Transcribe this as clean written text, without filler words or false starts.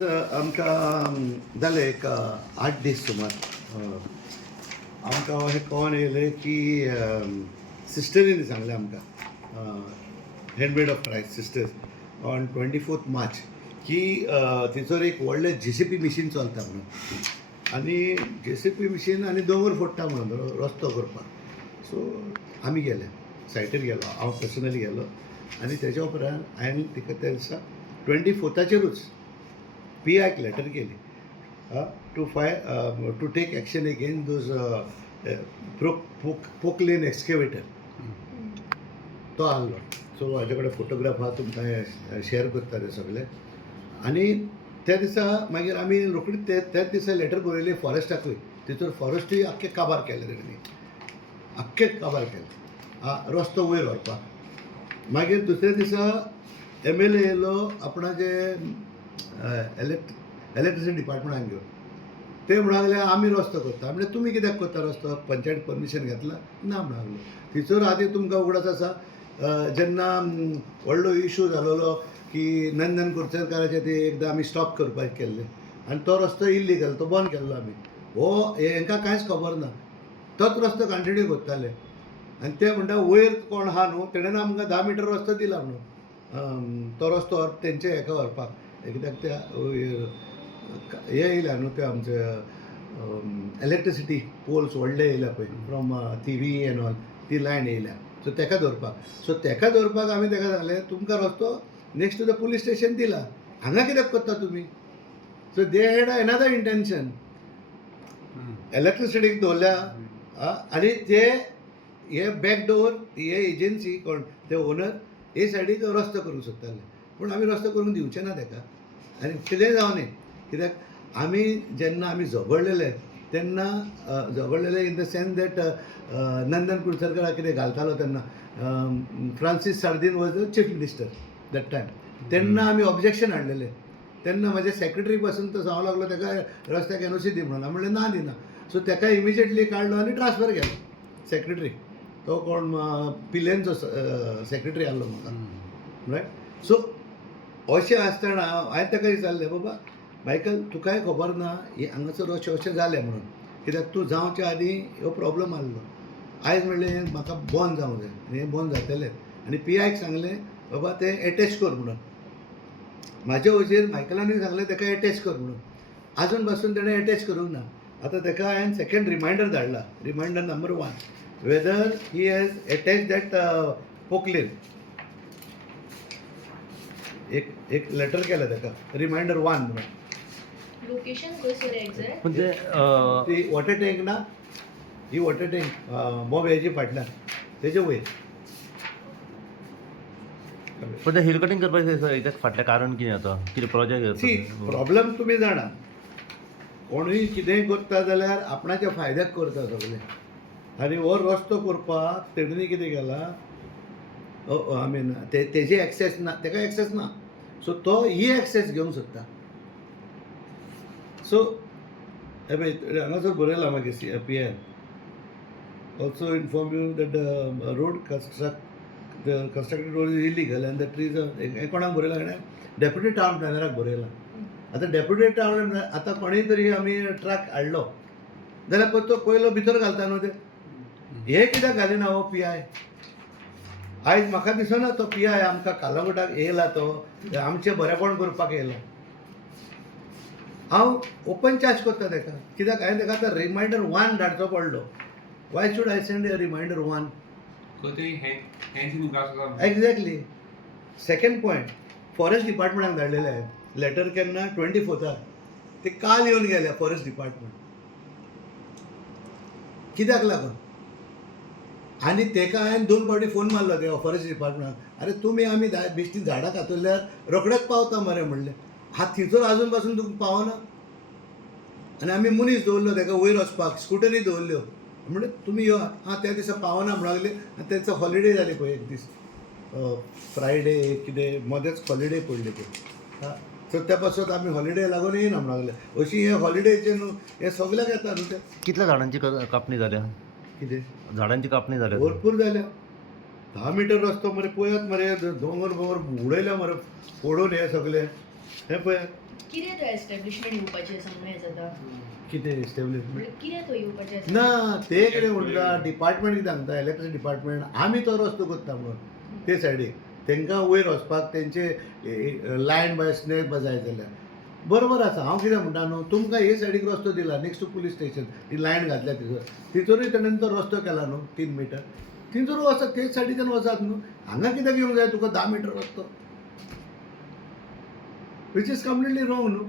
आमकां जाले एक 8 दीस सुमार आमकां अशें कळोन येयलें की सिस्टरीन सांगलें आमकां handmade of Christ sisters on 24 March की थंयसर एक व्हडलें JCB मिशीन चलता म्हणून आनी JCB मिशीन आनी दोंगर फोडटा म्हणून रस्तो करपाक. सो आमी गेले सायटीर गेलो, हांव पर्सनली गेलो आनी तेच्या उपरांत हांवें तिका त्या दिसा 24 PIक लेटर केली to take action against those Poclain excavator. तो आहलो. सो हाजे कडेन फोटोग्राफ आहा, तुमकां शेअर करता ते सगळे. आनी त्या दिसा मागीर आमी रोखडीच त्याच दिसा लेटर बरयली फॉरेस्टाकूय. तितूर फॉरेस्टूय आख्खे काबार केले तेणी, आख्खे काबार केले रस्तो वयर व्हरपाक. मागीर दुसऱ्या दिसा MLA येयलो आपणाचे इलेक्ट्रिसिटी डिपार्टमेंटान घेवन. ते म्हणूंक लागले आमी रस्तो करता. म्हणजे तुमी कित्याक करता रस्तो, पंचायत परमिशन घेतला ना म्हणूंक लागलो. थंयसर आदी तुमकां उगडास आसा जेन्ना व्हडलो इशू जालोलो की नंदन कुडचरकाराचे ते एकदां आमी स्टॉप करपाक केल्ले आनी तो रस्तो इल्लिगल, तो बंद केल्लो आमी. हो हेंकां कांयच खबर ना, तोच रस्तो कंटिन्यू करताले. आनी ते म्हणटा वयर कोण आहा न्हू तेणेन आमकां 10 मिटर रस्तो दिला म्हणून तो रस्तो तेंचे हेका व्हरपाक. कित्याक त्या हे येयल्या न्हू ते आमचे इलेक्ट्रिसिटी पोल्स व्हडले येयल्या पळय फ्रॉम TV एन ऑल, ती लायन येयल्या. सो तेका दवरपाक आमी तेका सांगलें तुमकां रस्तो next to the police station दिला, हांगा कित्याक करता तुमी. So they had another intention. इलेक्ट्रिसिटीक दवरल्या आनी ते हे बॅकडोर हे एजन्सी कोण ते ओनर हे सायडीक रस्तो करूंक सोदताले. पूण आमी रस्तो करून दिवचे ना ताका. आनी कितेंय जावं न्ही, कित्याक आमी जेन्ना आमी झगडलेले तेन्ना झगडलेले in the sense that Nandan कुडचरकाराक कितें घालतालो तेन्ना Francis Sardinha was the chief minister that time. तेन्ना आमी ऑब्जेक्शन हाडलेले. तेन्ना म्हाजे सेक्रेटरी पासून तो सांगूंक लागलो ताका रस्त्याक NOC दी म्हणून. हांवें म्हणलें ना दिना. सो ताका इमिजिएटली काडलो आनी ट्रान्सफर केलो सेक्रेटरी. तो कोण पिलेनचो सेक्रेटरी आहलो म्हाका, रायट. सो अशें आसतना हांवें ताका विचारलें बाबा मायकल तुकाय खबर ना हे हांगासर अशें जालें म्हणून, कित्याक तूं जावच्या आदीं हो प्रॉब्लम आहलो. आयज म्हणलें म्हाका बंद जावंक जाय आनी हें बंद जातलें. आनी PIक सांगलें बाबा तें एटॅच कर म्हणून. म्हाज्या वजेर मायकलानूय सांगलें ताका एटॅच कर म्हणून. आजून पासून ताणें एटॅच करूंक ना. आतां ताका हांवें सेकंड रिमांयडर धाडला, reminder number 1, whether he has attach that Poclain. एक लेटर केलं ताका रिमांयडर 1 म्हणून. लोकेशन कसं एक्झॅक्ट म्हणजे ती वॉटर टँक ना, ही वॉटर टँक बॉब हेजी फाटल्यान तेजे वयर. पण ते हिल कटिंग करपाचें हेच्या फाटलें कारण कितें आतां, कितें प्रोजेक्ट सी प्रॉब्लम तुमी जाणा, कोणूय कितेंय करता जाल्यार आपणाच्या फायद्याक करता सगळें. आनी हो रस्तो करपाक तेणें कितें केलां, आय मीन तेजे एक्सेस ना, ताका एक्सेस ना. सो तो ही एक्सेस घेवंक सोदता. सो हांगासर बरयलां मागीर PI also inform you that the road constructed road is illegal end the trees. हें कोणाक बरयलां ताणें, डेप्युटी टावन प्लॅनराक बरयलां. आतां डेप्युटी टावन आतां कोणीय तरी आमी ट्रक हाडलो जाल्यार तो पयलो भितर घालता न्हू ते. हे कित्याक घालिना हो PI. आयज म्हाका दिसना तो PI आमकां कालांगुटाक येयला, तो आमचें बरेपण करपाक येयला. हांव ओपन चार्ज करता ताका, कित्याक हांवें ताका आतां रिमांयडर 1 धाडचो पडलो. Why should I send reminder 1? Exactly. Second point, forest डिपार्टमेंटाक धाडलेलें हांवें लेटर केन्ना 24 ते काल येवन गेल्या फॉरेस्ट डिपार्टमेंट. कित्याक लागून? आनी ताका हांवें 2 फावटी फोन मारलो त्या फॉरेस्ट डिपार्टमेंटाक, अरे तुमी आमी बेश्टी झाडां कातरल्यार रोखडेच पावता मरे म्हणलें. थंयसर आजून पासून तुका पावना. आनी आमी मनीस दवरलो ताका वयर वचपाक, स्कुटरी दवरल्यो. म्हणलें तुमी यो. त्या दिसा पावना म्हणून लागले. आनी तेंचो हॉलिडे जाली पळय एक दीस, फ्रायडे कितें मदेंच हॉलिडे पडले ते. सो त्या पासून आमी हॉलिडे लागून येयना म्हणून लागले. अशी हे हॉलिडेचे न्हू हे सगळ्याक येता न्हू ते. कितल्या झाडांची कापणी जाल्या, कितें झाडांची कापणी जाल्या भरपूर जाल्या. 10 मिटर रस्तो मरे पळयात मरे, दोंगर उडयल्या मरे फोडून हे सगळे. हे पळय कितें तो एस्टॅब्लिशमेंट येवपाचें सांगूं जाता कितें एस्टॅब्लिशमेंट म्हणजे कितें तो येवपाचें आसा? ना ते कितें म्हणटा डिपार्टमेंट कितें सांगता इलेक्ट्रिसिटी डिपार्टमेंट आमी तो रस्तो करता म्हणून ते सायडीक तांकां वयर वचपाक तेंचे लायन बाय स्नेक बाय जाय जाल्यार बरोबर आसा हांव कितें म्हणटा न्हू तुमकां हे सायडीक रस्तो दिला नेक्स्ट टू पुलीस स्टेशन ही लायन घातल्या तितूरूय तेणेन तो रस्तो केला न्हू 3 मीटर थिंचूर वचत तेच सायडीच्यान वचात न्हू हांगा कित्याक येवंक जाय तुका 10 मीटर रस्तो विच इज कम्प्लिटली रॉंग न्हू